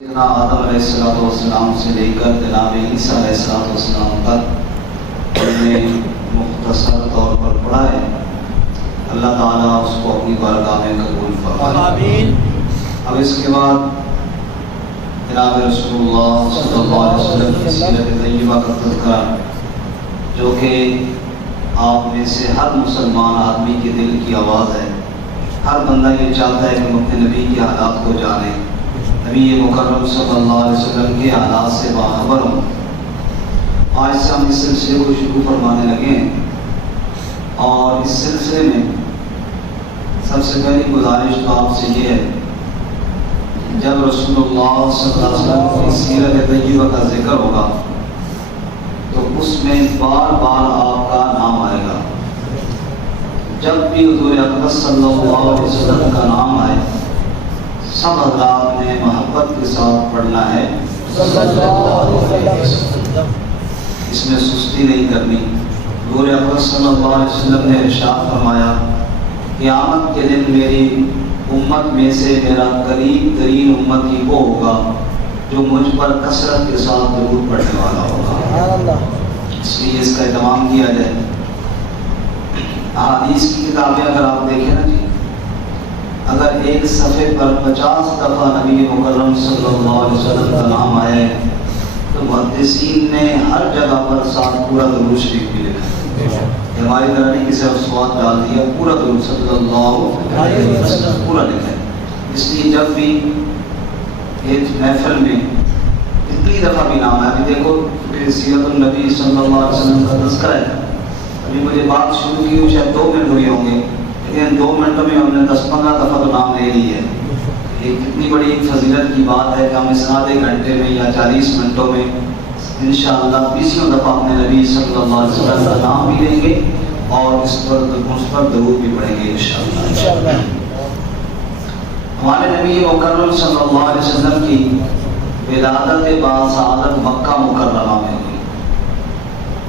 سیدنا آدم علیہ السلام سے لے کر جناب عیسیٰ علیہ السلام تک ہم نے مختصر طور پر پڑھا ہے۔ اللہ تعالیٰ اس کو اپنی بارگاہ میں قبول فرمائے، آمین۔ اب اس کے بعد جناب رسول اللہ صلی اللہ علیہ وسلم کی سیرت طیبہ کا تذکرہ، جو کہ آپ میں سے ہر مسلمان آدمی کے دل کی آواز ہے۔ ہر بندہ یہ چاہتا ہے کہ ہم اپنے نبی کے حالات کو جانیں، نبی مکرم صلی اللہ علیہ وسلم کے حالات سے باخبر ہوں۔ آج سے ہم اس سلسلے کو شروع فرمانے لگے ہیں، اور اس سلسلے میں سب سے پہلی گزارش تو آپ سے یہ ہے، جب رسول اللہ صلی اللہ علیہ وسلم کی سیرت طیبہ کا ذکر ہوگا تو اس میں بار بار آپ کا نام آئے گا۔ جب بھی حضور اقدس صلی اللہ علیہ وسلم کا نام آئے، سب حضرات نے محبت کے ساتھ پڑھنا ہے صلی اللہ علیہ وسلم۔ اس میں سستی نہیں کرنی۔ حضور اقدس صلی اللہ علیہ وسلم نے ارشاد فرمایا، قیامت کے دن میری امت میں سے میرا قریب ترین امتی وہ ہوگا جو مجھ پر کثرت کے ساتھ درود پڑھنے والا ہوگا۔ اس لیے اس کا اہتمام کیا جائے۔ احادیث کی کتابیں اگر آپ دیکھیں نا جی، اگر ایک صفحے پر 50 دفعہ نبی مکرم صلی اللہ علیہ وسلم کا نام آئے تو محدثین نے ہر جگہ پر ساتھ پورا درود شریف بھی لکھا ہے۔ ہماری طرح نہیں کہ صرف سواد ڈال دیا، پورا درود صلی اللہ علیہ وسلم پورا لکھا ہے۔ اس لیے جب بھی ایک محفل میں اتنی دفعہ بھی نام ہے، ابھی دیکھو سیرت النبی صلی اللہ علیہ وسلم کا تذکرہ ہے، ابھی مجھے بات شروع کی ہوئی شاید 2 منٹ ہوئے ہوں گے، لیکن 2 منٹوں میں ہم نے 10-15 دفعہ تو نام لے لی ہے۔ یہ کتنی بڑی ایک فضیلت کی بات ہے کہ ہم اس آدھے گھنٹے میں یا 40 منٹوں میں انشاءاللہ 20 دفعہ اپنے نبی صلی اللہ علیہ وسلم کا نام بھی لیں گے اور اس پر درود بھی پڑھیں گے انشاءاللہ۔ ہمارے نبی مکرم صلی اللہ علیہ وسلم کی ولادت باسعادت مکہ مکرمہ میں ہوئی۔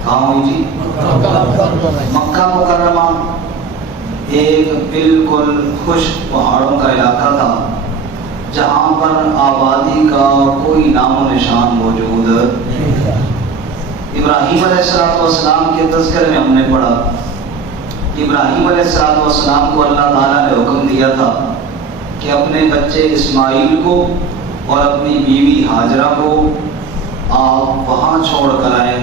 کہاں ہوئی جی؟ مکہ مکرمہ ایک بالکل خشک پہاڑوں کا علاقہ تھا، جہاں پر آبادی کا کوئی نام و نشان موجود نہیں تھا۔ ابراہیم علیہ السلام کے تذکرے میں ہم نے پڑھا، ابراہیم علیہ السلام کو اللہ تعالیٰ نے حکم دیا تھا کہ اپنے بچے اسماعیل کو اور اپنی بیوی ہاجرہ کو آپ وہاں چھوڑ کر آئیں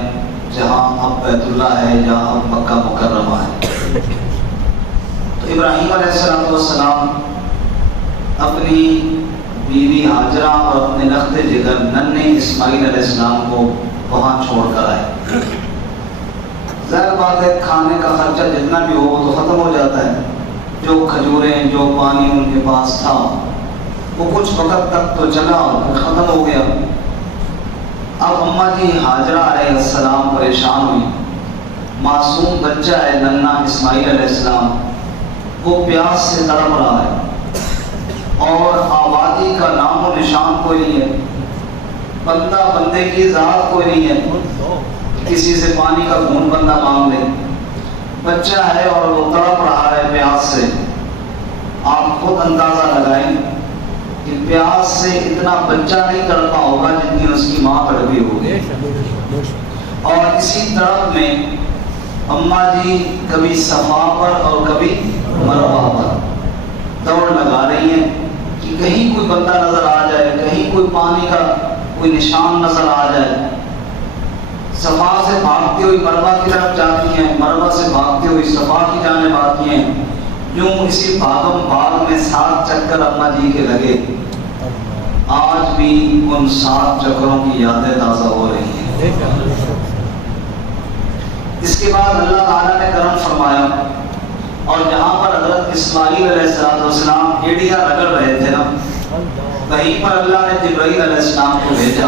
جہاں اب بیت اللہ ہے، جہاں اب مکہ مکرمہ ہے۔ تو ابراہیم علیہ السلام اپنی بیوی ہاجرہ اور اپنے لخت جگر ننھے اسماعیل علیہ السلام کو وہاں چھوڑ کر آئے۔ ظاہر بات ہے کھانے کا خرچہ جتنا بھی ہو وہ تو ختم ہو جاتا ہے، جو کھجوریں جو پانی ان کے پاس تھا وہ کچھ وقت تک تو چلا اور پھر ختم ہو گیا۔ اب اماں جی ہاجرہ علیہ السلام پریشان ہوئی، معصوم بچہ ہے ننھا اسماعیل علیہ السلام، وہ پیاس سے تڑپ رہا ہے اور آبادی کا نام و نشان کوئی نہیں ہے، بندہ بندے کی ذات کوئی نہیں ہے، کسی سے پانی کا گھونٹ بندہ مانگ لے، بچہ ہے اور وہ تڑپ رہا ہے پیاس سے۔ آپ خود اندازہ لگائیں کہ پیاس سے اتنا بچہ نہیں تڑپا ہوگا جتنی اس کی ماں تڑپی ہوگی۔ اور اسی تڑپ میں اماں جی کبھی صفا پر اور کبھی مروہ پر دوڑ لگا رہی ہیں کہ کہیں کوئی بندہ نظر آ جائے، کہیں کوئی پانی کا کوئی نشان نظر آ جائے۔ صفا سے بھاگتے ہوئی مروہ کی طرف جاتی ہیں، مروہ سے بھاگتے ہوئی صفا کی جانب آتی ہیں۔ یوں اسی بھاگم بھاگ میں 7 چکر اماں جی کے لگے، آج بھی ان 7 چکروں کی یادیں تازہ ہو رہی ہیں۔ اس کے بعد اللہ تعالیٰ نے کرم فرمایا، اور جہاں پر حضرت اسماعیل علیہ السلام ایڑیاں رگڑ رہے تھے نا، وہیں پر اللہ نے جبرائیل علیہ السلام کو بھیجا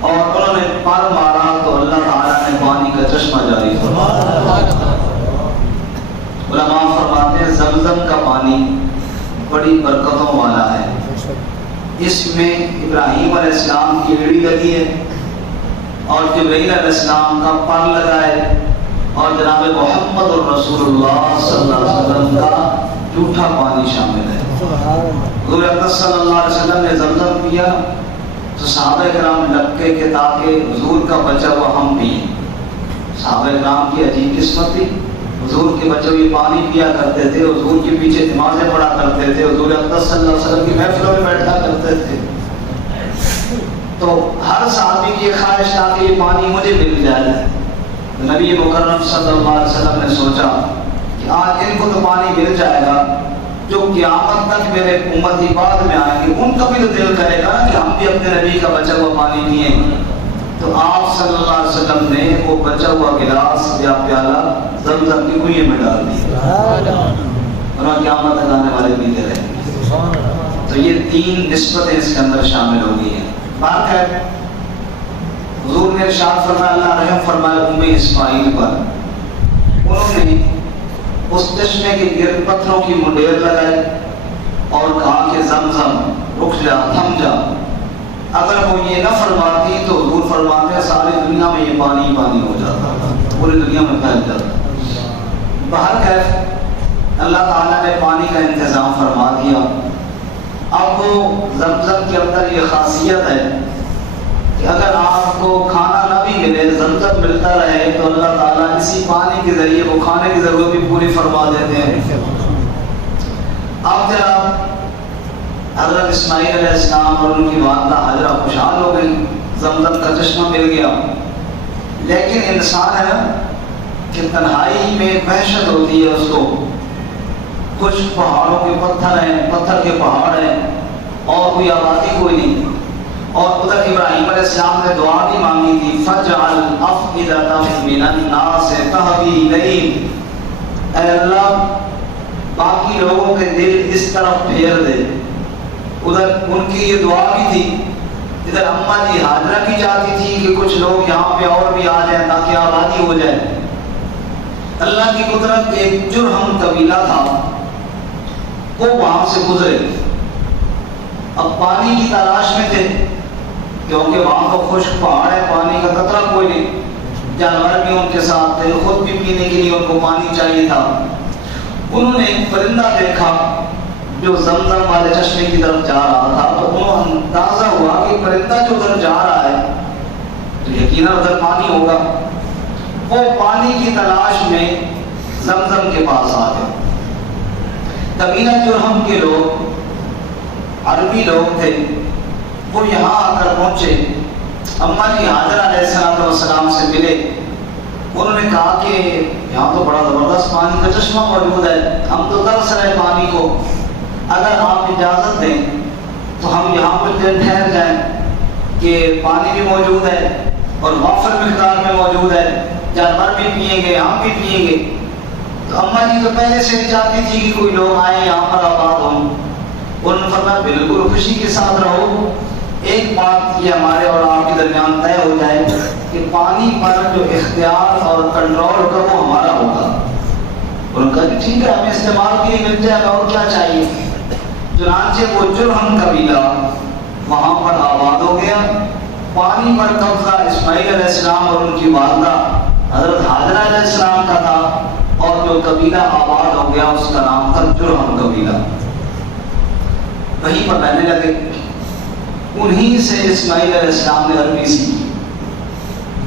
اور انہوں نے پر مارا تو اللہ تعالیٰ نے پانی کا چشمہ جاری فرمایا۔ علماء فرماتے ہیں زمزم کا پانی بڑی برکتوں والا ہے، اس میں ابراہیم علیہ السلام کی ایڑی لگی ہے اور جبرائیل علیہ السلام کا پر لگا ہے، اور جناب محمد الرسول اللہ صلی اللہ علیہ وسلم کا جھوٹا پانی شامل ہے۔ حضور اقدس صلی اللہ علیہ وسلم نے زمزم پیا تو صحابہ کرام لپکے کہ تاکہ حضور کا بچا ہوا ہم پئیں. صحابہ کرام کی عجیب قسمت تھی. حضور کے بچے ہوئے پانی پیا کرتے تھے, حضور کے پیچھے نمازیں پڑھا کرتے تھے, حضور اقدس صلی اللہ علیہ وسلم کی محفلوں میں بیٹھا کرتے تھے. تو ہر صحابی کی خواہش تھا کہ یہ پانی مجھے مل جائے. نبی مکرم صلی اللہ علیہ وسلم نے سوچا کہ آج ان کو تو پانی مل جائے گا, جو قیامت تک میرے امتی بعد میں آئیں گے ان کا بھی تو دل کرے گا کہ ہم بھی اپنے نبی کا بچا ہوا پانی پئیں. تو آپ صلی اللہ علیہ وسلم نے وہ بچا ہوا گلاس یا پیالہ زمزم کی کنویں میں ڈال دیا اور قیامت تک آنے والے پیتے رہیں گے. تو یہ 3 نسبتیں اس کے اندر شامل ہو گئی ہیں. بات ہے حضور نے ارشاد فرمایا, اللہ رحم فرمائے ام اسماعیل پر. انہوں نے اس چشمے کے گرد پتھروں کی منڈیر لگائی اور کہا کہ زمزم رک جا, تھم جا. اگر وہ یہ نہ فرماتی تو حضور فرماتے ساری دنیا میں یہ پانی پانی ہو جاتا, پوری دنیا میں پھیل جاتا. بہرکیف اللہ تعالیٰ نے پانی کا انتظام فرما دیا. اب وہ زمزم کے اندر یہ خاصیت ہے کہ اگر آپ کو کھانا نہ بھی ملے, زمزم ملتا رہے, تو اللہ تعالیٰ اسی پانی کے ذریعے وہ کھانے کی ضرورت بھی پوری فرما دیتے ہیں. اب جناب حضرت اسماعیل علیہ السلام اور ان کی والدہ حاجرہ خوشحال ہو گئی, زمزم کا چشمہ مل گیا. لیکن انسان ہے کہ تنہائی میں وحشت ہوتی ہے اس کو. کچھ پہاڑوں کے پتھر ہیں, پتھر کے پہاڑ ہیں اور کوئی آبادی کوئی نہیں. اور ادھر ابراہیم علیہ السلام نے دعا بھی مانگی تھی, فَجْعَلْ أَفْئِدَةً مِّنَ النَّاسِ تَهْوِي إِلَيْهِمْ, اے اللہ باقی لوگوں کے دل اس طرف پھیر دے. ادھر ان کی یہ دعا بھی تھی. ادھر اماں جی حاجرہ بھی چاہتی تھی کہ کچھ لوگ یہاں پہ اور بھی آ جائیں تاکہ آبادی ہو جائے. اللہ کی قدرت ایک جرہم قبیلہ تھا, وہ وہاں سے گزرے. اب پانی کی تلاش میں تھے کیونکہ وہاں تو خشک پہاڑ ہے, پانی کا قطرہ کوئی نہیں. جانور بھی ان کے ساتھ تھے, خود بھی پینے کے لیے ان کو پانی چاہیے تھا. انہوں نے ایک پرندہ دیکھا جو زمزم والے چشمے کی طرف جا رہا تھا. تو انہوں اندازہ ہوا کہ پرندہ جو ادھر جا رہا ہے تو یقیناً ادھر پانی ہوگا. وہ پانی کی تلاش میں زمزم کے پاس آ گئے. قبیلہ جرہم کے لوگ عربی لوگ تھے, وہ یہاں آ کر پہنچے. اماں جی حاجرہ علیہ السلام سے ملے. انہوں نے کہا کہ یہاں تو بڑا زبردست پانی کا چشمہ موجود ہے, ہم تو ترس رہے پانی کو. اگر آپ اجازت دیں تو ہم یہاں کچھ دیر ٹھہر جائیں کہ پانی بھی موجود ہے اور وافر مقدار میں موجود ہے, جانور بھی پئیں گے, ہم بھی پئیں گے. تو اماں جی تو پہلے سے چاہتی تھی کہ کوئی لوگ آئیں یہاں پر آباد ہوں. انہوں نے فرمایا بالکل خوشی کے ساتھ رہو. ایک بات یہ ہمارے اور آپ کے درمیان طے ہو جائے کہ پانی پر جو اختیار اور کنٹرول ہوگا وہ ہمارا ہوگا. انہوں نے کہا کہ ٹھیک ہے, ہمیں استعمال کے لیے مل جائے گا اور کیا چاہیے. چنانچہ وہ جرہم قبیلہ وہاں پر آباد ہو گیا. پانی پر قبضہ اسماعیل علیہ السلام اور ان کی والدہ حضرت حاجرہ علیہ السلام کا تھا, اور جو قبیلہ آباد ہو گیا اس کا نام تھا جرہم قبیلہ. وہیں پر رہنے لگے. انہی سے اسماعیل علیہ السلام نے عربی سیکھی.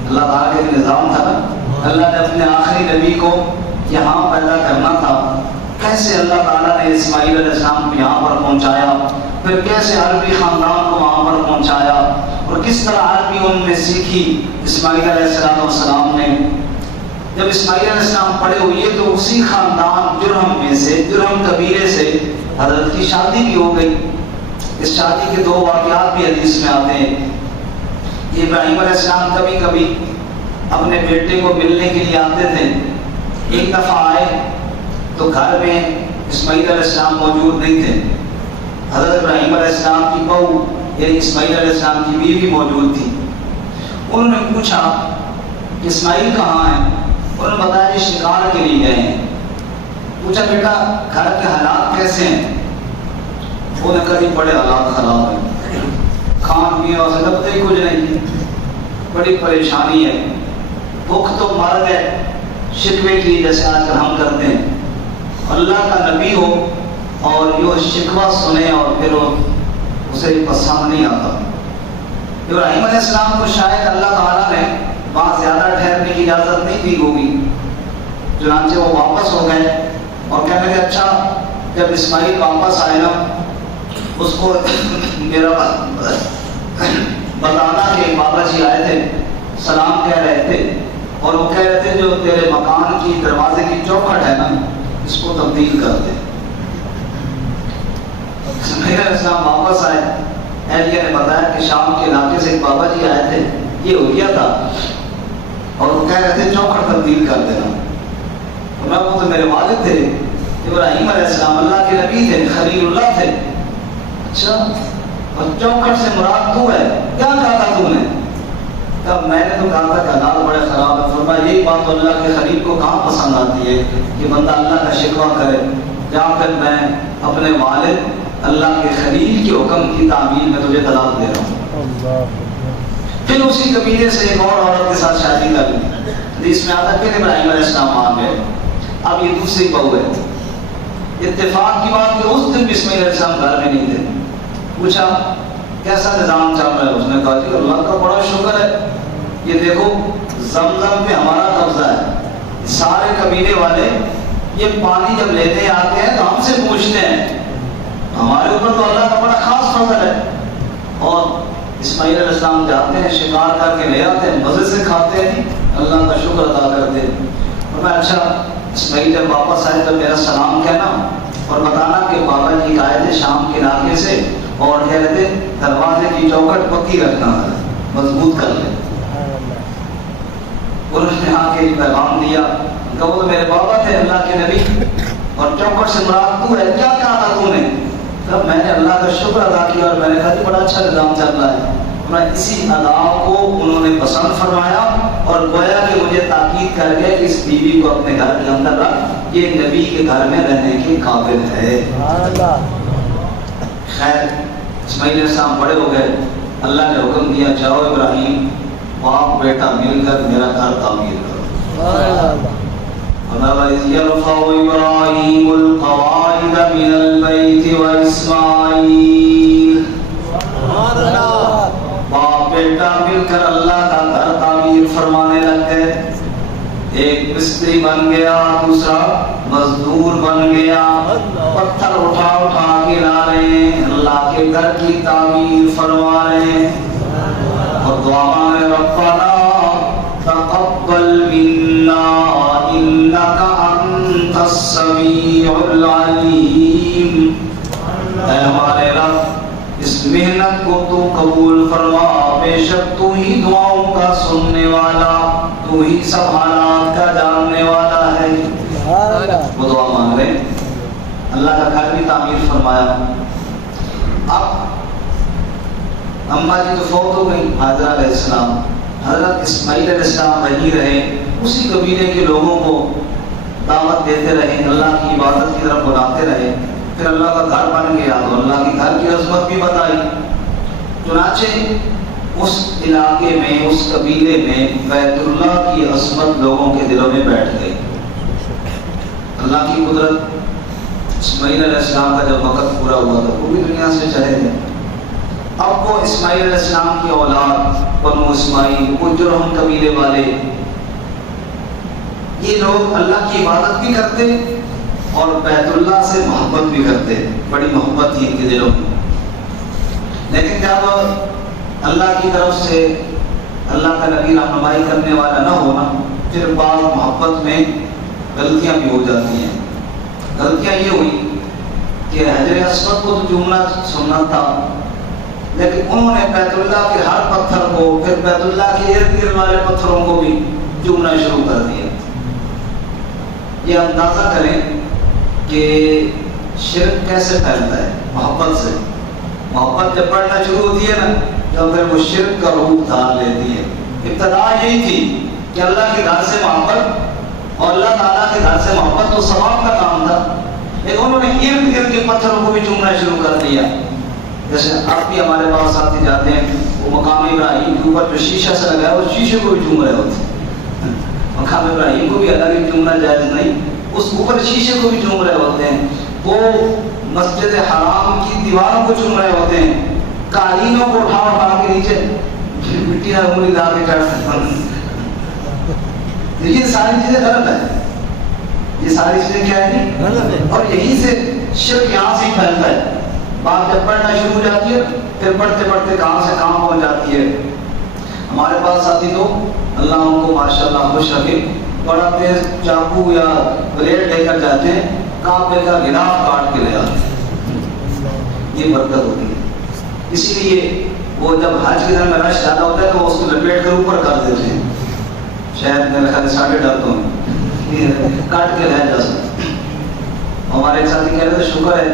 اللہ تعالیٰ کا نظام تھا نا, اللہ نے اپنے آخری نبی کو یہاں پیدا کرنا تھا. کیسے اللہ تعالیٰ نے اسماعیل علیہ السلام کو یہاں پر پہنچایا, پھر کیسے عربی خاندان کو وہاں پر پہنچایا, اور کس طرح عربی ان نے سیکھی اسماعیل علیہ السلام نے. جب اسماعیل علیہ السلام پڑے ہوئے تو اسی خاندان جرہم میں سے, جرہم قبیلے سے حضرت کی شادی بھی ہو گئی. اس شادی کے 2 واقعات بھی حدیث میں آتے ہیں. ابراہیم علیہ السلام کبھی کبھی اپنے بیٹے کو ملنے کے لیے آتے تھے. ایک دفعہ آئے تو گھر میں اسماعیل علیہ السلام موجود نہیں تھے. حضرت ابراہیم علیہ السلام کی بہو یعنی اسماعیل علیہ السلام کی بیوی موجود تھی. انہوں نے پوچھا کہ اسماعیل کہاں ہیں. انہوں نے بتایا کہ شکار کے لیے گئے ہیں. پوچھا بیٹا گھر کے حالات کیسے ہیں. انہوں نے کہا کہ بڑے حالات خراب ہیں, کھان پینے سے لگتے ہی کچھ نہیں, بڑی پریشانی ہے, بھوک تو مر گئے, شکوے کی جیسے آج کل ہم کرتے ہیں. اللہ کا نبی ہو اور یہ شکوہ سنے اور پھر اسے پسند نہیں آتا. ابراہیم علیہ السلام کو شاید اللہ تعالیٰ نے وہاں زیادہ ٹھہرنے کی اجازت نہیں دی ہوگی، چنانچہ وہ واپس ہو گئے اور کہنے لگے اچھا جب اسماعیل واپس آئے نا اس کو میرا بتانا کہ بابا جی آئے تھے، سلام کہہ رہے تھے اور وہ کہہ رہے تھے جو تیرے مکان کی دروازے کی چوکھٹ ہے نا اس کو تبدیل کر دے۔ اسماعیل علیہ السلام واپس آئے، اہلیہ نے بتایا کہ شام کے علاقے سے ایک بابا جی آئے تھے، یہ ہو گیا تھا اور وہ کہہ رہے تھے چوکھٹ تبدیل کر دینا۔ وہ تو میرے والد تھے ابراہیم علیہ السلام، اللہ کے نبی تھے، خلیل اللہ تھے۔ اچھا اور چوکھٹ سے مراد تو ہے، کیا کہا تھا تو نے؟ تب میں نے تو کہا تھا کہ حالات بڑے خراب ہے۔ فرمایا یہی بات تو اللہ کے خلیل کو کہاں پسند آتی ہے کہ بندہ اللہ کا شکوہ کرے، یا پھر میں اپنے والد اللہ کے خلیل کے حکم کی تعمیل میں تجھے طلاق دے رہا ہوں۔ پھر اسی قبیلے سے ایک اور عورت کے ساتھ شادی کر لی، جس میں آتا پھر ابراہیم علیہ السلام آ گئے۔ اب یہ دوسری بہو ہے۔ اتفاق کی بات کہ اس دن اسماعیل علیہ السلام گھر میں نہیں تھے۔ پوچھا کیسا نظام چل رہا ہے؟ اس نے کہا کہ اللہ کا بڑا شکر ہے، یہ دیکھو زمزم پہ ہمارا قبضہ ہے، سارے قبیلے والے یہ پانی جب لینے آتے ہیں تو ہم سے پوچھتے ہیں، ہمارے اوپر تو اللہ کا بڑا خاص فضل ہے۔ اور اسماعیل علیہ السلام جاتے ہیں، شکار کر کے لے آتے ہیں، مزے سے کھاتے ہیں، اللہ کا شکر ادا کرتے ہیں۔ اور میں اچھا اسماعیل جب واپس آئے تو میرا سلام کہنا اور بتانا کہ بابا جی آئے تھے شام کے علاقے سے اور کہہ رہے تھے دروازے کی چوکھٹ پکی رکھنا ہے، مضبوط کر لیں۔ انہوں نے آ کے پیغام دیا کہ وہ تو میرے بابا تھے اللہ کے نبی، اور چوکھٹ سے مراد تو ہے، کیا کہا تھا تو نے؟ تب میں نے اللہ کا شکر ادا کیا اور میں نے کہا کہ بڑا اچھا نظام چل رہا ہے۔ اسی ادا کو انہوں نے پسند فرمایا اور گویا کہ مجھے تاکید کر گئے کہ اس بیوی کو اپنے گھر کے اندر رکھ، یہ نبی کے گھر میں رہنے کے قابل ہے۔ خیر اسماعیل علیہ السلام بڑے ہو گئے، اللہ نے حکم دیا جاؤ ابراہیم باپ بیٹا مل کر میرا گھر تعمیر کرو۔ وَإِذْ يَرْفَعُ إِبْرَاهِيمُ الْقَوَاعِدَ مِنَ الْبَيْتِ وَإِسْمَاعِيلُ، باپ بیٹا مل کر اللہ کا گھر تعمیر فرمانے لگ گئے۔ ایک مستری بن گیا، دوسرا مزدور بن گیا، پتھر اٹھا اٹھا کے لا رہے ہیں، اللہ کے گھر کی تعمیر فرما رہے ہیں اور دعا مانگے ربنا تقبل منا انک انت السمیع العلیم، اے ہمارے رب اس محنت کو تو قبول فرما، بے شک تو ہی دعاؤں کا سننے والا، تو ہی سب حالات کا جاننے والا ہے۔ وہ دعا مانگ رہے ہیں، اللہ کا گھر بھی تعمیر فرمایا۔ اب اماں جی تو فوت ہو گئی، حاجرہ علیہ السلام، حضرت اسماعیل علیہ السلام وہیں رہے، اسی قبیلے کے لوگوں کو دعوت دیتے رہے، اللہ کی عبادت کی طرف بلاتے رہے۔ پھر اللہ کا گھر بن گیا تو اللہ کے گھر کی عظمت بھی بتائی۔ چنانچہ اس علاقے میں، اس قبیلے میں بیت اللہ کی عظمت لوگوں کے دلوں میں بیٹھ گئی۔ اللہ کی قدرت، اسماعیل علیہ السلام کا جب وقت پورا ہوا تو وہ بھی دنیا سے چلے گئے۔ اب وہ اسماعیل علیہ السلام کی اولاد بنو اسماعیل، وہ جرہم قبیلے والے، یہ لوگ اللہ کی عبادت بھی کرتے اور بیت اللہ سے محبت بھی کرتے، بڑی محبت تھی ان کے دلوں میں۔ لیکن جب اللہ کی طرف سے اللہ کا نبی رہنمائی کرنے والا نہ ہونا، پھر بعض محبت میں غلطیاں بھی ہو جاتی ہیں۔ غلطیاں یہ ہوئی کہ حجر اسود کو تو چومنا سنت تھا، لیکن انہوں نے بیت اللہ کے ہر پتھر کو، پھر بیت اللہ کے ارد گرد والے پتھروں کو بھی چومنا شروع کر دیا۔ یہ اندازہ کریں کہ شرک کیسے پھیلتا ہے، محبت سے۔ محبت جب بڑھنا شروع ہوتی ہے نا تو پھر وہ شرک کا روپ دھار لیتی ہے۔ ابتدا یہی تھی کہ اللہ کے گھر سے محبت اور اللہ تعالیٰ کے گھر سے محبت تو ثواب کا کام تھا، لیکن انہوں نے ارد گرد کے پتھروں کو بھی چومنا شروع کر دیا۔ جیسے اب بھی ہمارے پاس ساتھی جاتے ہیں، وہ مقام ابراہیم کے اوپر جو شیشہ سے لگا ہے اس شیشے کو بھی چوم رہے ہوتے ہیں۔ مقام ابراہیم کو بھی الگ ہی چومنا جائز نہیں، اس اوپر شیشے کو بھی چوم رہے ہوتے ہیں۔ وہ مسجد حرام کی دیواروں کو چوم رہے ہوتے ہیں، قالینوں کو اٹھا اٹھا کے نیچے سیدھا انگلی لا کے چڑھتا. یہ ساری چیزیں غلط ہیں. یہ ساری چیزیں کیا ہے؟ اور یہیں سے شرک یہاں سے ہی پھیلتا ہے. بات جب پڑھنا شروع ہو جاتی ہے پھر پڑھتے پڑھتے کہاں سے کہاں پہنچ جاتی ہے. ہمارے پاس ساتھی تو اللہ ان کو ماشاءاللہ خوش رکھے بڑا تیز چاقو یا بلیڈ لے کر جاتے ہیں, کعبے کا غلاف کاٹ کے لے آتے ہیں. یہ برکت ہوتی ہے. اسی لیے وہ جب حج کے دن میں رش زیادہ ہوتا ہے تو وہ اس کو لپیٹ کر اوپر کر دیتے ہیں. شاید میرے خیال سے 8.5 کاٹ کے لے جا سکتے. ہمارے ایک ساتھی کہہ رہے تھے شکر ہے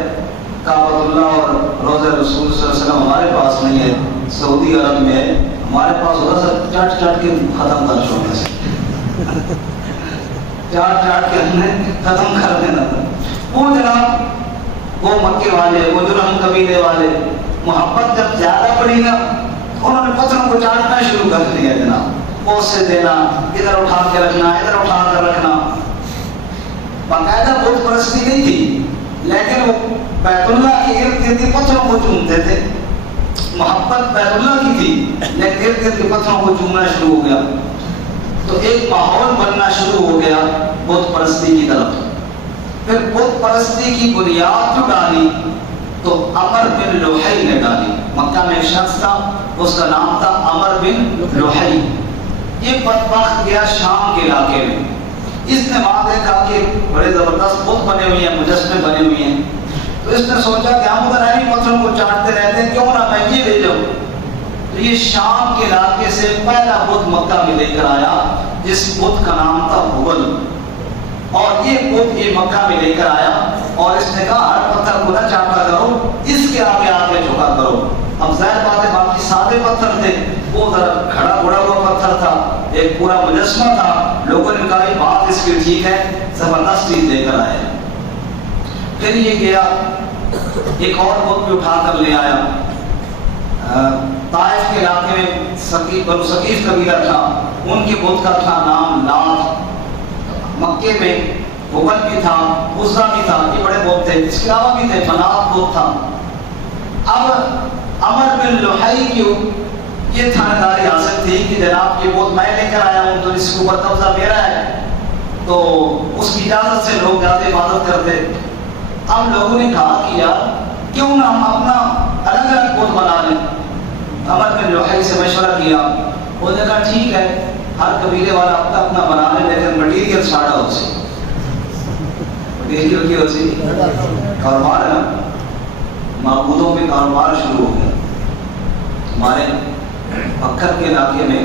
کعبۃ اللہ اور روضہ رسول صلی اللہ علیہ وسلم ہمارے پاس نہیں ہے, سعودی عرب میں ہے. ہمارے پاس ہوتا سر چٹ چٹ کے ختم کر چھوڑنا سے, چاٹ چاٹ کے ہم نے ختم کر دینا تھا. وہ جناب وہ مکے والے, وہ جرہم قبیلے والے, محبت جب زیادہ پڑی نا انہوں نے پتھروں کو چاٹنا شروع کر دیا جناب. پوس سے دینا, ادھر اٹھا کے رکھنا, ادھر اٹھا کر رکھنا. باقاعدہ بت پرستی نہیں تھی لیکن وہ بیت اللہ کے ارد گرد کے پتھروں کو چومتے تھے. محبت بیت اللہ کی تھی لیکن ارد گرد کے پتھروں کو چومنا شروع ہو گیا. تو ایک ماحول بننا شروع ہو گیا بت پرستی کی طرف. پھر بت پرستی کی بنیاد جو ڈالی تو عمر بن لوحی نے ڈالی. مکہ میں ایک شخص تھا, اس کا نام تھا عمر بن لوحی. یہ بدبخت گیا شام کے علاقے میں. اس نے وہاں دیکھا کہ بڑے زبردست بت بنے ہوئے ہیں, مجسمے بنے ہوئے ہیں. تو اس نے سوچا کہ ہم ادھر ایسے پتھروں کو چاٹتے رہتے ہیں, کیوں نہ میں یہ لے جاؤں. تو یہ شام کے علاقے سے پہلا بت مکہ میں لے کر آیا جس بت کا نام تھا ہبل. اور یہ بت یہ مکہ میں لے کر آیا اور اس نے کہا ہر پتھر کو نہ چاٹا کرو, اس کے آگے آگے جھکا کرو. اب ظاہر بات ہے باقی سادے پتھر تھے, وہ ذرا کھڑا اڑا ہوا پتھر تھا, ایک پورا مجسمہ تھا. لوگوں نے کہا یہ بات اس کی ٹھیک ہے, زبردست چیز لے کر آئے. پھر یہ گیا ایک اور بت بھی اٹھا کر لے آیا. طائف کے علاقے میں بنو ثقیف قبیلہ تھا, ان کے بت کا تھا نام لات. مکے میں ہبل بھی تھا, عزا بھی تھا, یہ بڑے بت تھے. اس کے علاوہ بھی تھے, منات بت تھا. اب عمر بن لوحی کی یہ تھانیداری حاصل تھی کہ جناب یہ بت میں لے کر آیا ہوں تو اس کے اوپر قبضہ میرا ہے, تو اس کی اجازت سے لوگ جاتے عبادت کرتے. اب لوگوں نے کہا کہ یار کیوں نہ ہم اپنا الگ الگ بت بنا لیں. عمر بن لوحی سے مشورہ کیا, وہ نے کہا ٹھیک ہے ہر قبیلے والا اپنا اپنا بنا لے لیکن مٹیریل ساڑا ہو سی. مٹیریل کی ہو سی کاروبار ہے نا, معبودوں میں کاروبار شروع ہو گیا. ہمارے پکھر کے علاقے میں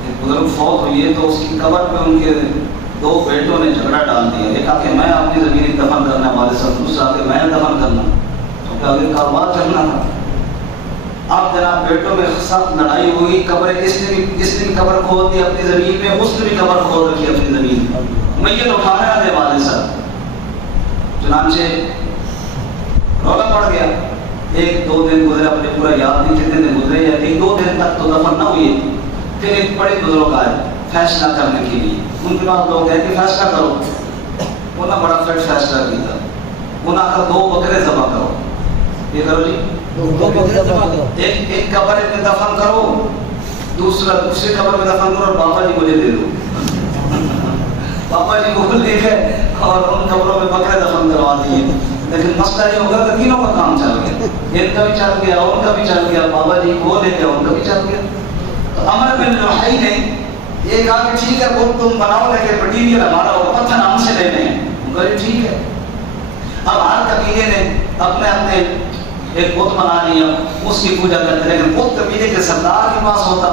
ایک بزرگ فوت ہوئی ہے تو اس کی قبر پہ ان کے 2 بیٹوں نے جھگڑا ڈال دیا. ایک آ کہ میں اپنی زمین دفن کرنا ہمارے ساتھ, دوسرا کہ میں دفن کرنا, کیونکہ آگے کاروبار چلنا تھا. اب جناب بیٹوں میں سخت لڑائی ہوئی. قبر کس نے بھی قبر کھود دی اپنی زمین میں, اس نے بھی قبر کھود رکھی اپنی زمین میں. میت اٹھانا دے والے ساتھ. چنانچہ رولا پڑ گیا. 1-2 دن گزرے, اپنے پورا یاد نہیں کتنے دن گزرے, یا 1-2 دن تک تو دفن نہ ہوئی. پھر ایک بڑے بزرگ آئے فیصلہ کرنے کے لیے. ان کے بعد لوگ کہے کہ فیصلہ کرو. انہوں نے بڑا فٹ فیصلہ کیا. انہوں نے 2 بکرے ذبح کرو. یہ کرو جی, 2 بکرے ذبح کرو. ایک قبر میں دفن کرو, دوسری قبر میں دفن کرو, اور بابا جی مجھے دے دو. بابا جی کو لے گئے اور ان قبروں میں بکرے دفن کروا دیے. لیکن مسئلہ یہ ہوگا کہ تینوں کا کام چل گیا, ان کا بھی چل گیا, ان کا بھی چل گیا. بابا جی کو لے گیا, ان کا بھی چل گیا. تو عمر بن لوحی نے یہ کہا کہ ٹھیک ہے وہ تم بناؤ لیکن مٹیریل ہمارا ہوگا, پتھر ہم سے لینے ہیں. ان کا ٹھیک ہے. اب ہر قبیلے نے اپنے اپنے ایک بت بنا لیا, اس کی پوجا کرتے, لیکن بت قبیلے کے سردار کے پاس ہوتا.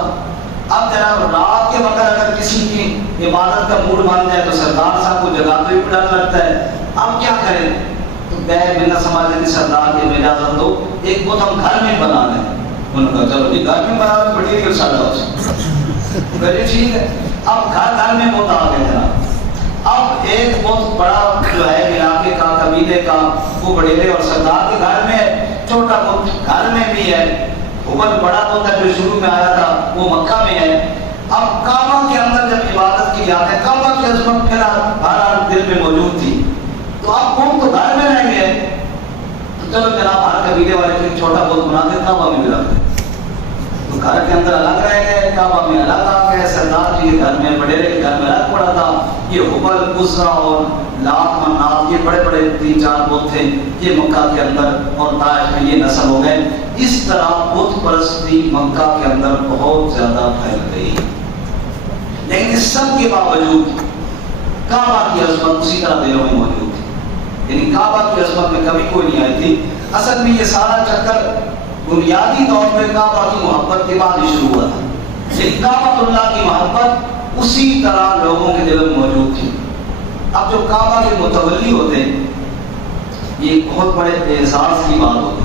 اب جناب رات کے وقت اگر کسی کی عبادت کا موڈ بن جائے تو سردار صاحب کو جگاتے بھی ڈر لگتا ہے. اب کیا کریں, تو گئے بنا سماج کے سردار کے اجازت دو ایک بت ہم گھر میں بنا لیں. انہوں نے کہا چلو جی گھر میں بنا لیں, مٹیریل ساڑا ہو سکے. ٹھیک ہے. اب گھر میں بت آ گئے جناب. اب ایک بہت بڑا جو ہے علاقے کا قبیلے کا وہ بڑیرے اور سردار کے گھر میں ہے, چھوٹا بت گھر میں بھی ہے. ہبل بڑا بت ہے جو شروع میں آیا تھا وہ مکہ میں ہے. اب کعبہ کے اندر جب عبادت کی جاتی ہے, کعبہ کی عظمت پھر بہرحال دل میں موجود تھی, تو اب بت تو گھر میں رہ گئے. تو چلو جناب ہر قبیلے والے کے چھوٹا بت بنا دے, کعبہ میں بھی رکھ دے. تو گھر کے اندر الگ رہ گئے، کعبہ میں الگ آ گئے، سردار جی کے گھر میں، وڈیرے کے گھر میں الگ پڑا تھا. یہ حبل عزا اور لات منات یہ بڑے بڑے 3-4 بت تھے، یہ مکہ کے اندر اور طائف میں یہ نسل ہو گئے. اس طرح بت پرستی مکہ کے اندر بہت زیادہ پھیل گئی. لیکن اس سب کے باوجود کعبہ کی عظمت اسی طرح دلوں میں موجود تھی، یعنی کعبہ کی عظمت میں کبھی کوئی نہیں آئی تھی. اصل میں یہ سارا چکر بنیادی طور پہ کعبہ کی محبت کے بعد ہی شروع ہوا تھا، لیکن کعبۃ اللہ کی محبت اسی طرح لوگوں کے دلوں میں موجود تھی. اب جو کعبہ کے متولی ہوتے ہیں یہ بہت بڑے اعزاز کی بات ہوتی.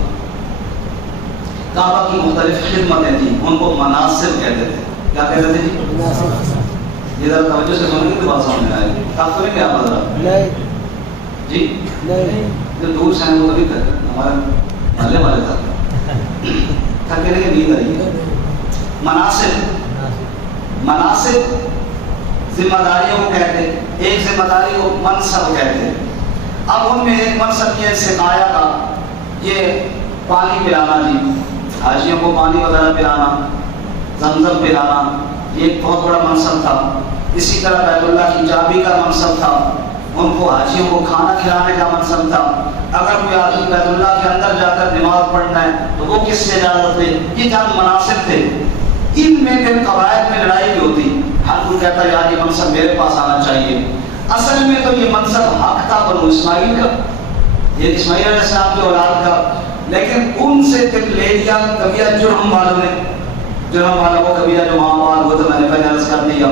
کعبہ کی مختلف خدمتیں تھیں، ان کو مناسب کہتے تھے. کیا کہتے تھے جی؟ یہ ذرا توجہ سے سنیں گے تو بات سامنے آئے گی. آپ تو نہیں کیا بدلا جی؟ جو دور سے ہیں وہ تو نہیں کہتے، ہمارے محلے والے تھے تھکے کے نیند آئی. مناسب ذمہ داریوں کو کہتے، ایک ذمہ داری کو منصب کہتے. اب ان میں ایک منصب یہ سقایا کا، یہ پانی پلانا جی، حاجیوں کو پانی وغیرہ پلانا، زمزم پلانا، یہ ایک بہت بڑا منصب تھا. اسی طرح بیت اللہ کی چابی کا منصب تھا، ان کو حاجیوں کو کھانا کھلانے کا منصب تھا. اگر کوئی آدمی بیت اللہ کے اندر جا کر نماز پڑھنا ہے تو وہ کس سے اجازت دے. یہ چند مناسب تھے. ان میں پھر قواعد میں لڑائی بھی ہوتی، ہر کوئی کہتا یار یہ منصب میرے پاس آنا چاہیے. اصل میں تو یہ منصب حق تھا بنو اسماعیل کا، یہ اسماعیل علیہ السلام کی اولاد کا، لیکن ان سے پھر لے لیا قبیلہ جرہم والوں نے. جرہم والوں کو قبیلہ جو وہاں آباد ہوا تو میں نے پہلے عرض کر دیا.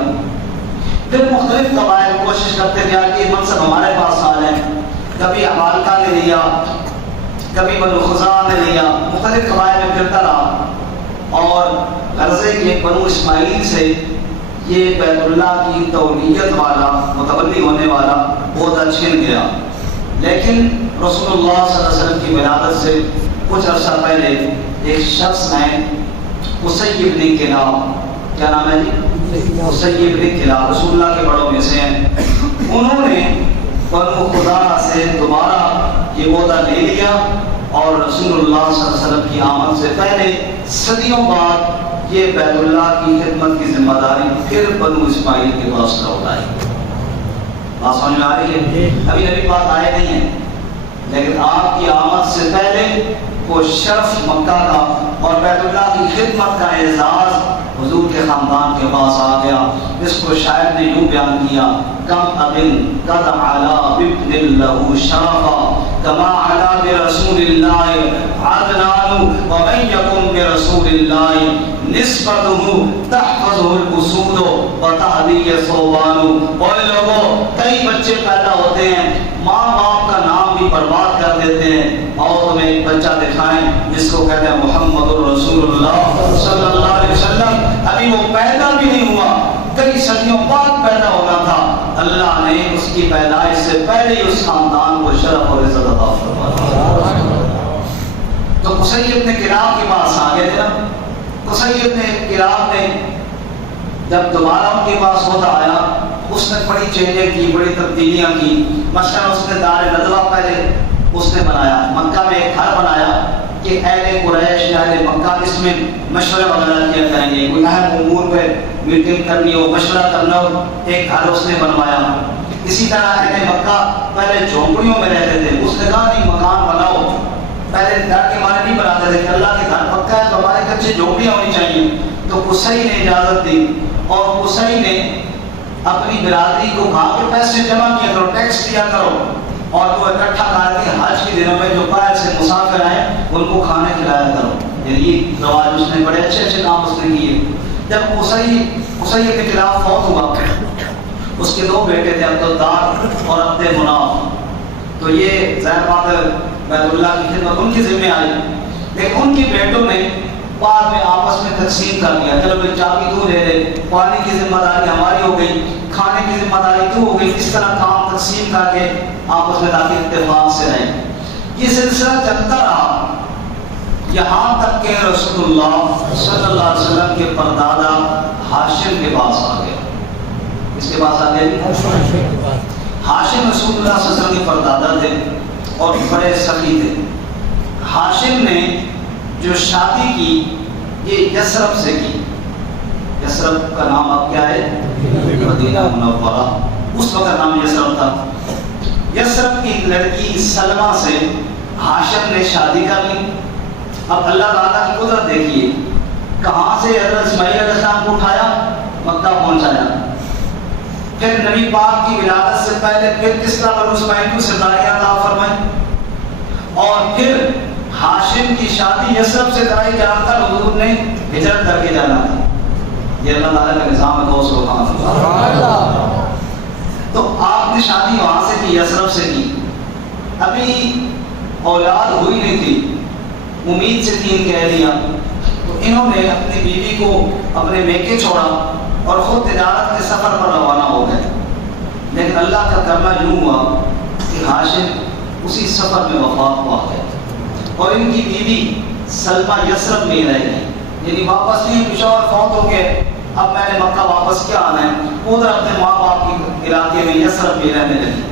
پھر مختلف قبائل کوشش کرتے تھے کہ یہ منصب ہمارے پاس آ جائے. کبھی عمالقہ نے لیا، کبھی بنو خزاعہ نے لیا، مختلف قبائل میں پھرتا رہا. اور غرض ہے کہ بنو اسماعیل سے یہ بیت اللہ کی تولیت والا، متولی ہونے والا عہدہ چھن گیا. لیکن رسول اللہ صلی اللہ علیہ وسلم کی ولادت سے کچھ عرصہ پہلے ایک شخص ہیں قصی بن کلاب، کیا نام ہے جی؟ قصی بن کلاب، رسول اللہ کے بڑوں میں سے ہیں. انہوں نے بنو خزاعہ سے دوبارہ یہ عہدہ لے لیا اور رسول اللہ صلی اللہ علیہ وسلم کی آمد سے پہلے صدیوں بعد یہ بیت اللہ کی خدمت کی ذمہ داری پھر بنو اسماعیل کے پاس لوٹ آئی. بات سمجھ میں آ رہی ہے؟ ابھی نبی پاک آئے نہیں ہیں، لیکن آپ کی آمد سے پہلے وہ شرف مکہ کا اور بیت اللہ کی خدمت کا اعزاز حضور کے خاندان کے پاس آ گیا. اس کو شاعر نے یوں بیان کیا، کم ابن قد علا بابن له شرفا کما علا برسول اللہ عدنان ومن یکن برسول اللہ نسبته تحفظه الاسود وتهدی صوبان. اور لوگوں کئی بچے پیدا ہوتے ہیں، ماں باپ کا نام بھی برباد کر دیتے ہیں، اور تمہیں ایک بچہ دکھائیں جس کو کہتے ہیں محمد الرسول اللہ صلی اللہ علیہ وسلم. ابھی وہ پیدا بھی نہیں ہوا، کئی صدیوں بعد پیدا ہونا تھا. اللہ نے اس کی پیدائش سے پہلے ہی اس خاندان کو شرف اور عزت عطا فرمایا. تو قصی بن کلاب کے پاس آ گئے تھے. قصی بن کلاب نے جب دوبارہ ان کے پاس ہوتا آیا، اس نے بڑی چینجیں کی، بڑی تبدیلیاں کی. مثلا اس نے دار ندوہ پہلے اس نے بنایا، مکہ میں ایک گھر بنایا کہ اہل قریش یا اہل مکہ اس میں مشورہ وغیرہ کیا کریں گے، کوئی اہم امور پہ میٹنگ کرنی ہو، مشورہ کرنا ہو، ایک گھر اس نے بنوایا. اسی طرح اہل مکہ پہلے جھونپڑیوں میں رہتے تھے، اس نے کہا نہیں مکان بناؤ. پہلے گھر کے معنی نہیں بناتے تھے کہ اللہ کے گھر پکا ہے تو ہمارے کچھ جھونپڑیاں ہونی چاہیے. تو قصی نے اجازت دی اور قصی نے اپنی برادری کو کہا کہ پیسے جمع کیا کرو، ٹیکس دیا کرو، اور وہ اکٹھا کر کے حج کے دنوں میں جو باہر سے مسافر آئے ان کو کھانے کھلایا کرو. یہ رواج اس نے بڑے اچھے اچھے کام اس نے کیے. جب قصی کے خلاف فوت ہوا، اس کے 2 بیٹے تھے، عبدالدار اور عبد مناف. تو یہ ظاہر بات ہے بیت اللہ کی خدمت ان کی ذمہ آئی، لیکن ان کے بیٹوں نے بعد میں آپس میں تقسیم کر دیا. چلو بھائی چابی تو لے لے، پانی کی ذمہ داری ہماری ہو گئی، کھانے کی ذمہ داری تو ہو گئی. اس طرح کام تقسیم کر کے آپس میں تاکہ اتفاق سے رہیں. یہ سلسلہ چلتا رہا یہاں تک کہ رسول اللہ صلی اللہ علیہ وسلم کے پردادا ہاشم کے پاس آ گئے. اس کے پاس آ گئے ہاشم رسول اللہ صلی اللہ علیہ وسلم کے پردادا تھے اور بڑے سخی تھے. ہاشم نے جو شادی کی یہ یثرب سے کی. یثرب کا نام اب کیا ہے؟ مدینہ منورہ. اس وقت نام یثرب تھا. یثرب کی لڑکی سلمہ سے ہاشم نے شادی کر لی. اب اللہ تعالیٰ کی قدرت دیکھیے, کہاں سے حضرت اسماعیل علیہ السلام کو اٹھایا, مکہ پہنچایا. پھر نبی پاک کی ولادت سے پہلے پھر کس طرح بنو اسماعیل کو سرداریاں عطا فرمائی, اور پھر ہاشم کی شادی یثرب سے کرائی جانا تھا. حضور نے ہجرت کر کے جانا تھا. یہ اللہ تعالیٰ کا نظام ہے. دوست سبحان اللہ. تو آپ نے شادی وہاں سے کی, یثرب سے کی. ابھی اولاد ہوئی نہیں تھی, امید سے تین کہہ دیا. تو انہوں نے اپنی بیوی کو اپنے میکے چھوڑا اور خود تجارت کے سفر پر روانہ ہو گئے. لیکن اللہ کا کرنا یوں ہوا کہ ہاشم اسی سفر میں وفات پا گئے, اور ان کی بیوی سلمہ یثرب میں رہ گئی. یعنی واپس نہیں, کچھ اور فوت ہو گئے, اب میں نے مکہ واپس کیا آنا ہے, ادھر اپنے ماں باپ کے علاقے میں یثرب میں رہنے لگی.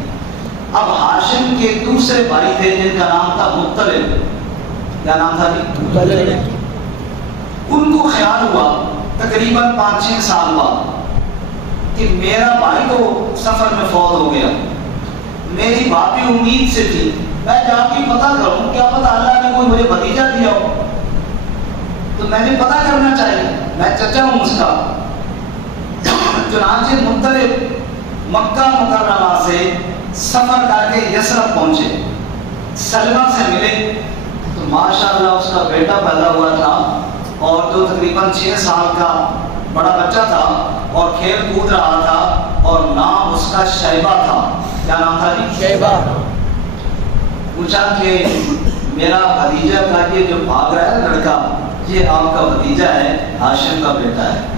اب ہاشم کے دوسرے بھائی تھے جن کا نام تھا مطلب. کیا نام تھا جی؟ مطلب. ان کو خیال ہوا تقریباً 5-6 سال بعد کہ میرا بھائی تو سفر میں فوت ہو گیا, میری بھابھی امید سے تھی, میں جا کے پتہ کروں, کیا پتہ اللہ نے کوئی مجھے بھتیجا دیا ہو. تو میں نے پتہ کرنا چاہیے, میں چچا ہوں اس کا. چنانچہ مطلب مکہ مکرمہ سے سفر کر کے یثرب پہنچے, سلمہ سے ملے. تو ماشاءاللہ اس کا بیٹا پیدا ہوا تھا, اور جو تقریباً 6 سال کا بڑا بچہ تھا, اور کھیل کود رہا تھا, اور نام اس کا شیبہ تھا. کیا نام تھا جی؟ شیبہ. پوچھا کہ میرا بھتیجا کا یہ جو بھاگ رہا ہے لڑکا, یہ آپ کا بھتیجا ہے, ہاشم کا بیٹا ہے.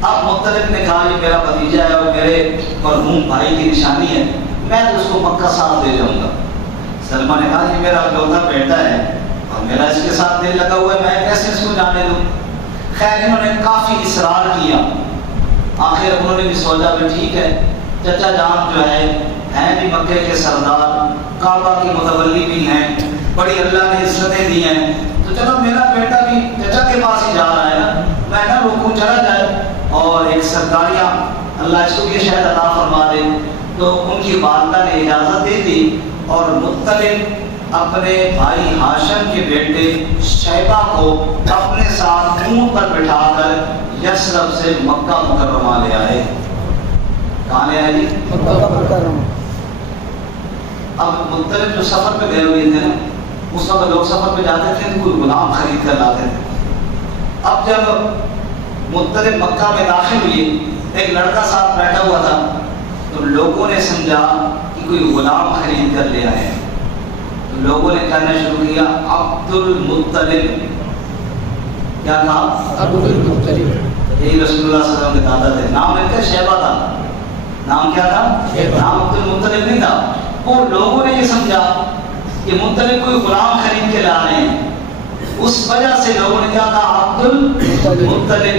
اب مطلب نے کہا یہ میرا بھتیجا ہے اور میرے مرحوم بھائی کی نشانی ہے, میں تو اس کو مکہ ساتھ لے جاؤں گا. سلمہ نے کہا یہ میرا اکلوتا بیٹا ہے اور میرا اس کے ساتھ دل لگا ہوا ہے, میں کیسے اس کو جانے دوں. خیر انہوں نے کافی اصرار کیا. آخر انہوں نے بھی سوچا کہ ٹھیک ہے, چچا جان جو ہے ہیں بھی مکے کے سردار, کعبہ کی متولی بھی ہیں, بڑی اللہ نے عزتیں دی ہیں, تو چلو میرا بیٹا بھی چچا کے پاس ہی جا رہا ہے نا, میں نہ روکوں, چلا جائے اور ایک سرداریاں اللہ اس کو یہ شاید عطا فرما دے. تو ان کی والدہ نے اجازت دے دی, اور مطلب اپنے بھائی ہاشم کے بیٹے شیبہ کو اپنے ساتھ اونٹ پر بٹھا کر یثرب سے مکہ مکرمہ لے آئے. کہاں لے آئے جی؟ مکہ مکرمہ. اب مطلب جو سفر پہ گئے ہوئے تھے نا, اس وقت لوگ سفر پہ جاتے تھے تو کوئی غلام خرید کر لاتے تھے. اب جب مطلب مکہ میں داخل ہوئے, ایک لڑکا ساتھ بیٹھا ہوا تھا, تو لوگوں نے سمجھا کہ کوئی غلام خرید کر لے آئے. تو لوگوں نے کہنا شروع کیا عبد المطلب. کیا کہا؟ عبد المطلب. یہی رسول اللہ صلی اللہ علیہ وسلم کے دادا تھے. نام ان کا شیبہ تھا. نام کیا تھا؟ نام عبد المطلب نہیں تھا. اور لوگوں نے یہ سمجھا کہ مطلب کوئی غلام خرید کے لا رہے ہیں, اس وجہ سے لوگوں نے کیا کہا عبد المطلب.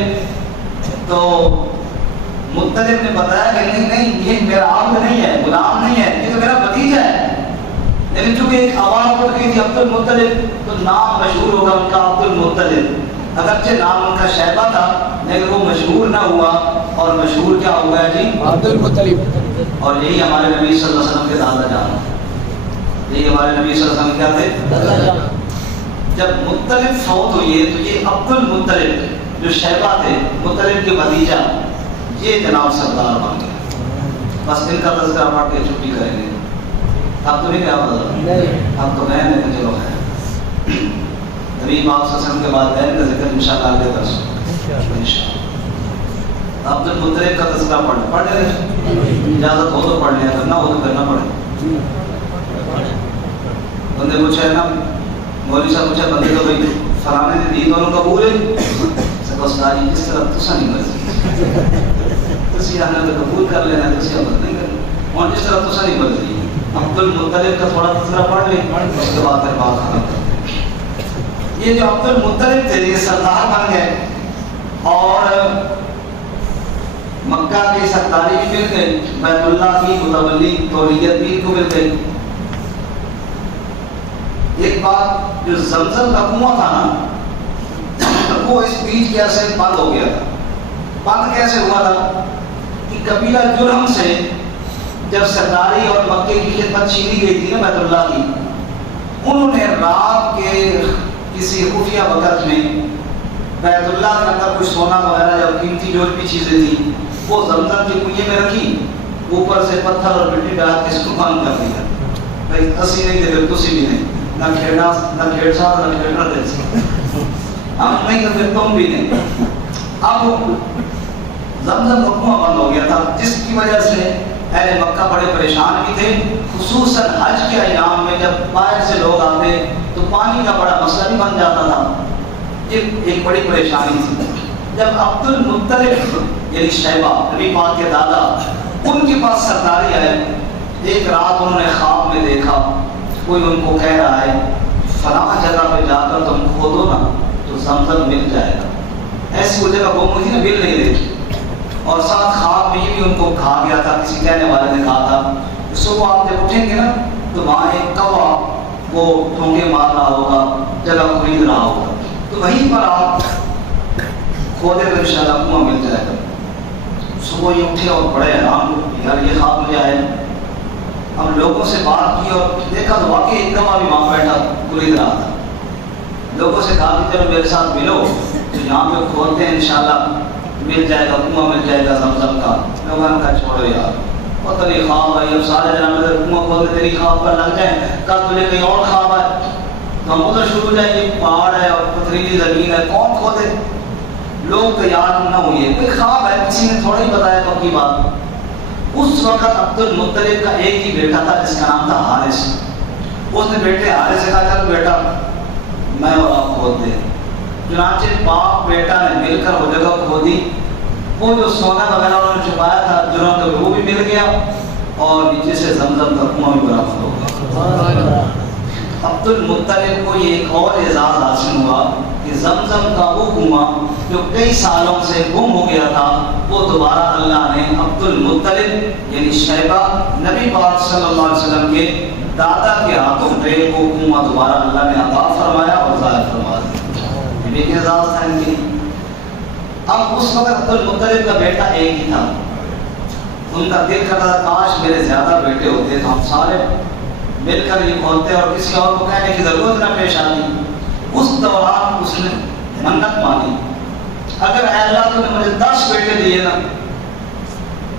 تو مطلب نے بتایا کہ نہیں نہیں, یہ میرا عبد نہیں ہے, غلام نہیں ہے, یہ تو میرا بھتیجا ہے. لیکن چونکہ ایک آواز اٹھ گئی تھی عبد المطلب, تو نام مشہور ہوگا ان کا عبد المطلب. اگرچہ نام ان کا شیبہ تھا لیکن وہ مشہور نہ ہوا, اور مشہور کیا ہوا ہے جی؟ عبد المطلب. اور یہی ہمارے نبی صلی اللہ علیہ وسلم کے دادا جان, یہی ہمارے نبی صلی اللہ علیہ وسلم کیا تھے؟ دادا جان. جب مطلب فوت ہوئی ہے تو یہ عبد المطلب جو شیبہ تھے, مطلب کے بھتیجا, یہ جناب سردار بن گئے. بس ان کا تذکرہ پڑھ کے چھٹی کریں گے. اب تو نہیں کیا بدل, اب تو گئے لیکن چلو ہے. نبی پاک صلی اللہ علیہ وسلم کے بعد گئے کا ذکر انشاءاللہ آگے درس انشاءاللہ. عبد المطلب کا تذکرہ پڑھ لیں, اجازت ہو تو پڑھ لیں, اگر نہ ہو تو کرنا پڑے. بندے پوچھے نا, مولوی صاحب پوچھا بندے تو بھائی فلانے نے دی دونوں قبول ہے, ساری کس طرح تو نہیں مرضی تسی آنا تو قبول کر لینا, تسی عمل نہیں کرنا, اور جس طرح تو نہیں مرضی. عبد المطلب کا تھوڑا تذکرہ پڑھ لیں, اس کے بعد پھر بات ختم کرتے ہیں. یہ جو عبد المطلب تھے یہ سردار بن گئے, اور مکہ کی سرداری بھی مل گئی, بیت اللہ کی متولی تولیت بھی کو مل گئی. ایک بات, جو زمزم کا کنواں تھا نا, وہ اس بیچ کے عرصے بند ہو گیا تھا. بند کیسے ہوا تھا کہ قبیلہ جرہم سے جب سرداری اور مکے کی خدمت چھینی گئی تھی نا بیت اللہ کی، انہوں نے رات کے کسی خفیہ وقت میں بیت اللہ کے اندر کچھ سونا وغیرہ یا قیمتی جو بھی چیزیں تھیں وہ زمزم کی کنویں میں رکھی، اوپر سے پتھر اور مٹی ڈال کے اس کو بند کر دیا. بھائی اسی نہیں دے تسی بھی نہیں، نہ کھیڑا نہ کھیڑ ساتھ نہ کھیڑنا دے ہم نہیں تو پھر تم بھی نہیں. اب زمزم کا کنواں بند ہو گیا تھا، جس کی وجہ سے اہل مکہ بڑے پریشان بھی تھے. خصوصاً حج کے ایام میں جب باہر سے لوگ آتے تو پانی کا بڑا مسئلہ بھی بن جاتا تھا. یہ ایک بڑی پریشانی تھی. جب عبد المطلب یعنی شیبہ نبی پاک کے دادا ان کے پاس سرداری آئے، ایک رات انہوں نے خواب میں دیکھا کوئی ان کو کہہ رہا ہے فلاں جگہ پہ جا کر تم کھودو نا تو زمزم مل جائے گا. ایسی وہ جگہ گم ہوئی تھی نا، مل نہیں رہی. اور ساتھ خواب میں یہ بھی ان کو کہا گیا تھا، کسی کہنے والے نے کہا تھا صبح آپ جب اٹھیں گے نا تو وہاں ایک کوا وہ ٹھونکے مار رہا ہوگا، جگہ خرید رہا ہوگا، تو وہیں پر آپ کھودے تو انشاءاللہ کنواں مل جائے گا. صبح یہ اٹھے اور بڑے حیران یار یہ خواب مجھے آئے. ہم لوگوں سے بات کی اور دیکھا تو واقعی ایک کوا بھی وہاں بیٹھا خرید رہا تھا. لوگوں سے کہا کہ چلو میرے ساتھ ملو تو یہاں پہ کھودتے ہیں انشاءاللہ مل جائے گا، کنواں مل جائے گا زمزم کا. لوگوں نے کہا چھوڑو یار پتہ نہیں خواب آئی، اب سارے جناب کنواں کھودتے تیری خواب پر لگ جائیں، کل تجھے کہیں اور خواب آئے تو ہم ادھر شروع ہو جائیں گے. پہاڑ ہے اور پتھریلی زمین ہے، کون کھودے؟ لوگ تیار نہ ہوئے. کوئی خواب ہے، کسی نے تھوڑا ہی بتایا پکی بات. اس وقت عبد المطلب کا ایک ہی بیٹا تھا جس کا نام تھا حارث. اس نے بیٹے حارث سے کہا چل بیٹا میں اور آپ کھود دیں. چنانچہ باپ بیٹا نے مل کر وہ جگہ کھودی. وہ جو سونا وغیرہ انہوں نے چھپایا تھا جرم تو وہ بھی مل گیا اور نیچے سے زمزم کا کنواں بھی برآمد ہو گیا. عبد المطلب کو یہ ایک اور اعزاز حاصل ہوا کہ زمزم کا وہ کنواں جو کئی سالوں سے گم ہو گیا تھا وہ دوبارہ اللہ نے عبد المطلب یعنی شیبہ نبی پاک صلی اللہ علیہ وسلم کے دادا کے ہاتھوں پہ وہ کنواں دوبارہ اللہ نے عطا فرمایا اور ظاہر فرما دیا. یہ بھی اعزاز تھا ان کی. اب اس وقت عبد المطلب کا بیٹا ایک ہی تھا. ان کا دل کرتا تھا کاش میرے زیادہ بیٹے ہوتے تو ہم سارے مل کر یہ کھولتے اور کسی اور کو کہنے کی ضرورت نہ پیش آتی. اس دوران اس نے منت مانی اگر اے اللہ تو نے مجھے 10 بیٹے دیے نا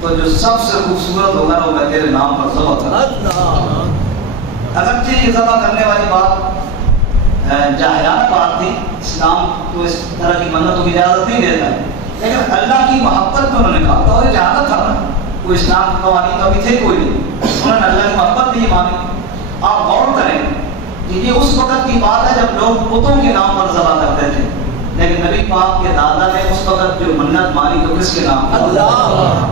تو جو سب سے خوبصورت ہوگا وہ میں تیرے نام پر ذبح کروں. اگرچہ یہ ذبح کرنے والی بات جاہلانہ بات تھی، اسلام تو اس طرح کی منتوں کی اجازت نہیں دیتا ہے، لیکن اللہ کی محبت میں انہوں نے کہا تو اور جہالت تھا نا، کوئی اسلام کے قوانین تو ابھی تھے کوئی نہیں، انہوں نے اللہ کی محبت بھی مانی. آپ غور کریں کہ یہ اس وقت کی بات ہے جب لوگ بتوں کے نام پر ذبح کرتے تھے، لیکن نبی پاک کے دادا نے اس وقت جو منت مانی تو کس کے نام پر؟ اللہ.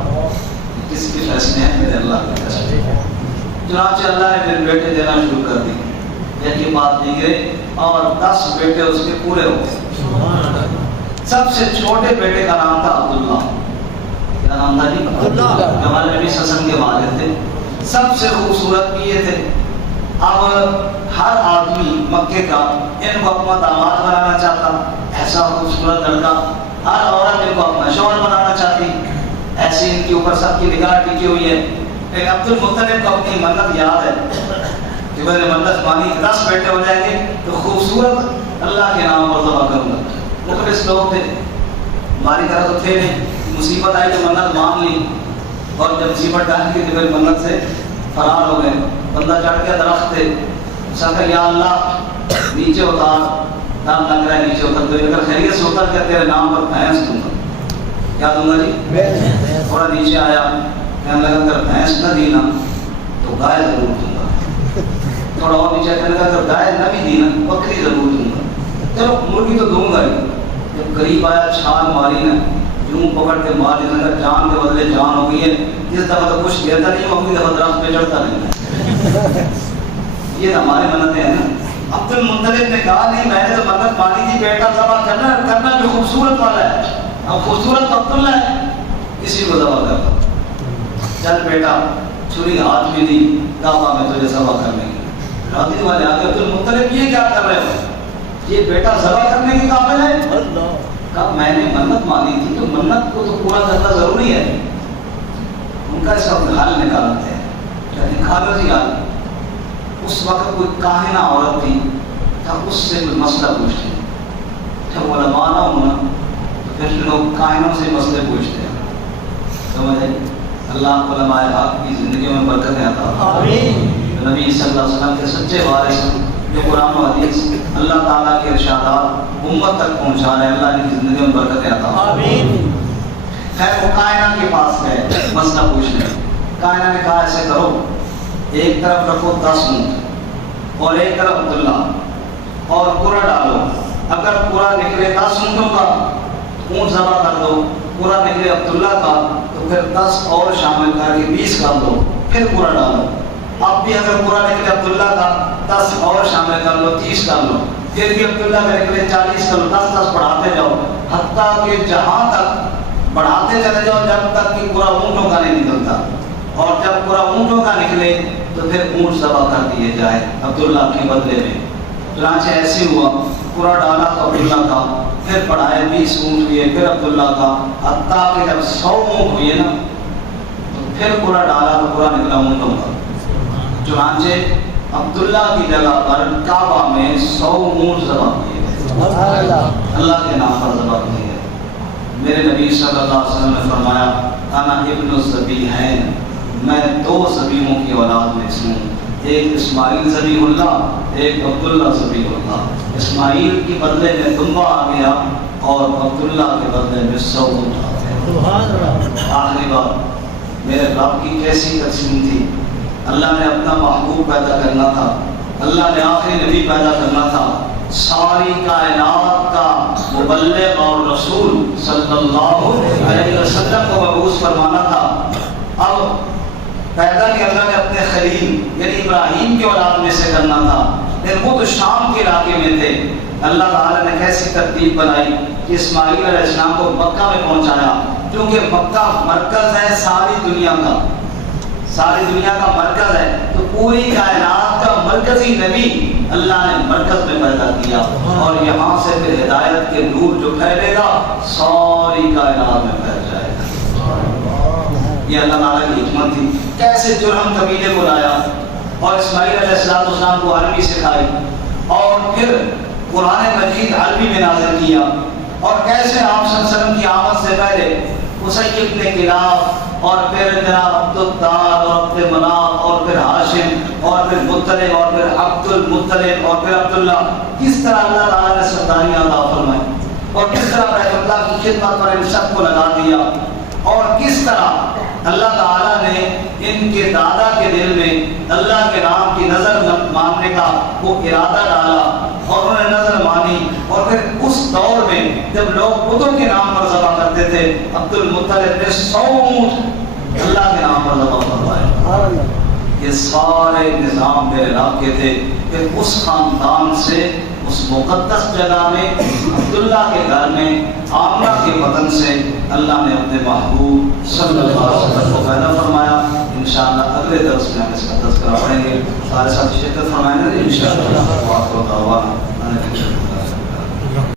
کس کے فیصلے ہیں؟ میرے اللہ کے فیصلے. چنانچہ اللہ نے پھر بیٹے دینا شروع کر دی. یہی بات دی گئی اور 10 بیٹے اس کے پورے ہو گئے. سب سے چھوٹے بیٹے کا نام تھا عبداللہ. کیا نام تھا جی؟ عبداللہ. ہمارے نبی صلی اللہ علیہ وسلم کے والد تھے. سب سے خوبصورت بھی یہ تھے. اب ہر آدمی مکے کا ان کو اپنا داماد بنانا چاہتا، ایسا خوبصورت لڑکا. ہر عورت ان کو اپنا شوہر بنانا چاہتی، ایسی ان کے اوپر سب کی نگاہ ٹکی ہوئی ہے. لیکن عبد المطلب کو اپنی منت یاد ہے کہ میں نے منت مانی 10 بیٹے ہو جائیں گے تو خوبصورت اللہ کے نام پر ذبح کروں گا. مخلص لوگ تھے، ہماری طرح تو تھے نہیں. مصیبت آئی تو منت مان لی اور جب مصیبت ڈال کی تو پھر منت سے فرار ہو گئے. بندہ چڑھ کے درخت تھے، سکر یا اللہ نیچے اتار، دم لگ رہا ہے نیچے اتر، تو اگر خیریت سے اتر کر تیرے نام پر بھینس دوں گا. کیا دوں گا جی؟ تھوڑا نیچے آیا، کہنے لگا اگر بھینس نہ دینا تو گائے ضرور دوں گا. تھوڑا اور نیچے کہنے لگا اگر گائے نہ بھی دینا بکری ضرور دوں گا. چلو مرغی تو دوں گا ہی. جب قریب آیا چھال ماری نا، یوں پکڑ کے مار دینا، اگر جان کے بدلے جان ہو گئی ہے. جس دفعہ تو کچھ دیتا نہیں ہوگی دفعہ درخت پہ چڑھتا نہیں. یہ ہمارے منتیں ہیں نا. عبد المطلب نے کہا نہیں میں نے تو منت مانی تھی بیٹا ذبح کرنا جو خوبصورت والا ہے. اب خوبصورت تو عبداللہ ہے، اسی کو ذبح کرتا. چل بیٹا چھری ہاتھ میں دی، کعبہ میں تجھے ذبح کرنے کی. راضی والے آگے عبد المطلب یہ کیا کر رہے ہو؟ یہ بیٹا ذبح کرنے کے قابل ہے؟ کہا میں نے منت مانی تھی تو منت کو تو پورا کرنا ضروری ہے. ان کا اس وقت حل نکالتے ہیں. کیا نکالو جی حل؟ اس وقت کوئی کاہنہ عورت تھی، اس سے کوئی مسئلہ پوچھتے ہیں. جب علماء نہ ہونا تو پھر لوگ کاہنوں سے مسئلے پوچھتے ہیں. سمجھ آئی؟ اللہ علماء حق کی زندگیوں میں برکتیں عطا فرمائے. نبی صلی اللہ علیہ وسلم کے سچے وارث ہیں جو قرآن و حدیث اللہ تعالیٰ کے ارشادات امت تک پہنچا رہے ہیں. اللہ ان کی زندگیوں میں برکتیں عطا فرمائے. خیر وہ کائنہ کے پاس گئے مسئلہ پوچھنے. کائنہ نے کہا ایسے کرو، ایک طرف رکھو 10 اونٹ اور ایک طرف عبداللہ اور پورا ڈالو. اگر پورا نکلے 10 اونٹوں کا اونٹ ذبح کر دو، پورا نکلے عبداللہ کا تو پھر 10 اور شامل کر کے 20 کر دو، پھر پورا ڈالو. اب بھی اگر پورا نکلے عبداللہ کا 10 اور شامل کر لو، 30 کر لو. پھر بھی عبداللہ کا نکلے 40 کر لو. 10 بڑھاتے جاؤ حتیٰ کہ جہاں تک بڑھاتے چلے جاؤ جب تک کہ پورا اونٹوں کا نہیں نکلتا. اور جب پورا اونٹوں کا نکلے تو پھر اونٹ ذبح کر دیے جائے عبداللہ کے بدلے میں. چنانچہ ایسے ہوا، پورا ڈالا تو عبداللہ کا، پھر بڑھائے 20 اونٹ ہوئے، پھر عبداللہ کا، حتیٰ کہ جب 100 اونٹ ہوئے نا تو پھر پورا ڈالا تو پورا نکلا اونٹوں کا. چنانچہ عبداللہ کی جگہ پر کعبہ میں 100 اونٹ ذبح کیے گئے، اللہ کے نام پر ذبح کیے گئے. میرے نبی صلی اللہ علیہ وسلم نے فرمایا انا ابن الذبیحین، میں 2 ذبیحوں کی اولاد میں سے ہوں. ایک اسماعیل ذبیح اللہ، ایک عبداللہ ذبیح اللہ. اسماعیل کے بدلے میں دمبا آ گیا اور عبداللہ کے بدلے میں 100 اونٹ آ گئے. آخری بات، میرے رب کی کیسی تقسیم تھی. اللہ نے اپنا محبوب پیدا کرنا تھا، اللہ نے آخری نبی پیدا کرنا تھا، ساری کائنات کا مبلغ اور رسول صلی اللہ علیہ وسلم کو مبعوث فرمانا تھا. اب پیدا کہ اللہ نے اپنے خلیل یعنی ابراہیم کے اولاد میں سے کرنا تھا، لیکن وہ تو شام کے علاقے میں تھے. اللہ تعالیٰ نے کیسی ترتیب بنائی کہ اسماعیل علیہ السلام کو مکہ میں پہنچایا، کیونکہ مکہ مرکز ہے ساری دنیا کا، ساری دنیا کا مرکز ہے. تو پوری کائنات کا مرکزی نبی اللہ نے مرکز میں پیدا کیا، اور یہاں سے پھر ہدایت کے نور جو پھیلے گا ساری کائنات میں پھیل جائے گا. یہ اللہ تعالیٰ کی حکمت تھی. کیسے جرہم قبیلے کو لایا اور اسماعیل علیہ السلام کو عربی سکھائی، اور پھر قرآن مجید عربی میں نازل کیا. اور کیسے آپ صلی اللہ علیہ وسلم کی آمد سے پہلے قصی ابن کلاب اور پھر جناب عبدالدار اور عبد مناف اور پھر ہاشم اور پھر مطلب اور پھر عبد المطلب اور پھر عبداللہ، کس طرح اللہ تعالیٰ نے سرداریاں عطا فرمائی اور کس طرح بیت اللہ کی خدمت پر ان سب کو لگا دیا، اور کس طرح اللہ تعالیٰ نے ان کے دادا کے دل میں اللہ کے نام کی نظر ماننے کا وہ ارادہ ڈالا اور انہوں نے نظر مانی. اور پھر اس دور میں جب لوگ بتوں کے نام پر ذبح کرتے تھے، عبد المطلب نے 100 اونٹ اللہ کے نام پر ذبح کروائے. یہ سارے نظام میرے رب کے تھے. پھر اس خاندان سے اس مقدس جگہ میں عبداللہ کے گھر میں آمنہ کے وطن سے اللہ نے اپنے محبوب صلی اللہ علیہ وسلم کو پیدا فرمایا. انشاءاللہ اگلے درس میں ہم اس کا تذکرہ پڑھیں گے. سارے ساتھ شرکت فرمائیں گے انشاءاللہ.